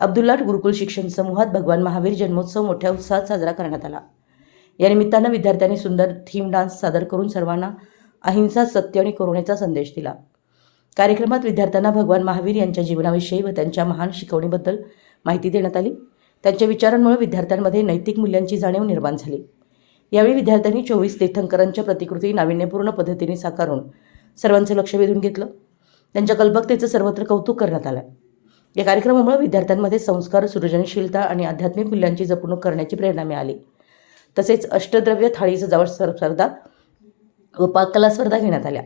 अब्दुल्ला गुरुकुल शिक्षण समूहात भगवान महावीर जन्मोत्सव मोठ्या उत्साहात साजरा करण्यात आला। या निमित्तानं विद्यार्थ्यांनी सुंदर थीम डान्स सादर करून सर्वांना अहिंसा, सत्य आणि करुणेचा संदेश दिला। कार्यक्रमात विद्यार्थ्यांना भगवान महावीर यांच्या जीवनाविषयी व त्यांच्या महान शिकवणीबद्दल माहिती देण्यात आली। त्यांच्या विचारांमुळे विद्यार्थ्यांमध्ये नैतिक मूल्यांची जाणीव निर्माण झाली। यावेळी विद्यार्थ्यांनी 24 तीर्थंकरांच्या प्रतिकृती नाविन्यपूर्ण पद्धतीने साकारून सर्वांचं लक्ष वेधून घेतलं। त्यांच्या कल्पकतेचं सर्वत्र कौतुक करण्यात आलं। या कार्यक्रमामुळे विद्यार्थ्यांमध्ये संस्कार, सृजनशीलता आणि आध्यात्मिक मूल्यांची जपणूक करण्याची प्रेरणा मिळाली। तसेच अष्टद्रव्य थाळी सजावट स्पर्धा व पाककला स्पर्धा घेण्यात आल्या।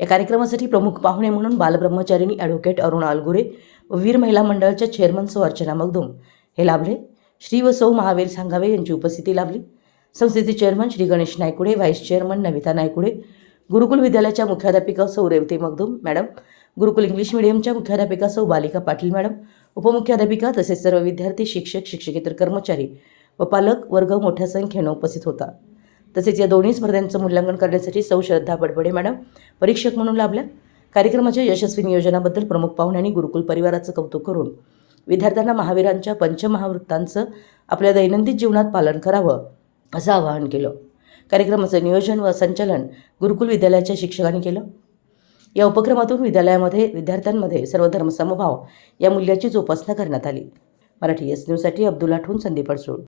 या कार्यक्रमासाठी प्रमुख पाहुणे म्हणून बालब्रह्मचारिणी ॲडव्होकेट अरुणा अलगुरे व वीर महिला मंडळाच्या चेअरमन सौ अर्चना मगदूम हे लाभले। श्री व सौ महावीर सांगावे यांची उपस्थिती लाभली। संस्थेचे chairman Shri Ganesh Naikude, vice chairman Navita Naikude, Gurukul विद्यालयाच्या मुख्याध्यापिका सौ रेवती मगदूम मॅडम, गुरुकुल इंग्लिश मीडियमच्या मुख्याध्यापिका सौ बालिका पाटील मॅडम, उपमुख्याध्यापिका तसेच सर्व विद्यार्थी, शिक्षक, शिक्षकेतर कर्मचारी व पालक वर्ग मोठ्या संख्येने उपस्थित होता। तसेच या दोन्ही स्पर्धांचं मूल्यांकन करण्यासाठी सौ श्रद्धा बडबडे मॅडम परीक्षक म्हणून लाभल्या। कार्यक्रमाच्या यशस्वी नियोजनाबद्दल प्रमुख पाहुण्यांनी गुरुकुल परिवाराचं कौतुक करून विद्यार्थ्यांना महावीरांच्या पंचमहावृत्तांचं आपल्या दैनंदिन जीवनात पालन करावं असं आवाहन केलं। कार्यक्रमाचं नियोजन व संचालन गुरुकुल विद्यालयाच्या शिक्षकांनी केलं। या उपक्रमातून विद्यार्थ्यांमध्ये सर्वधर्म समभाव या मूल्याची जोपासना करण्यात आली। मराठी एस न्यूजसाठी अब्दुल्ला ठून, संदीप अडसूळ।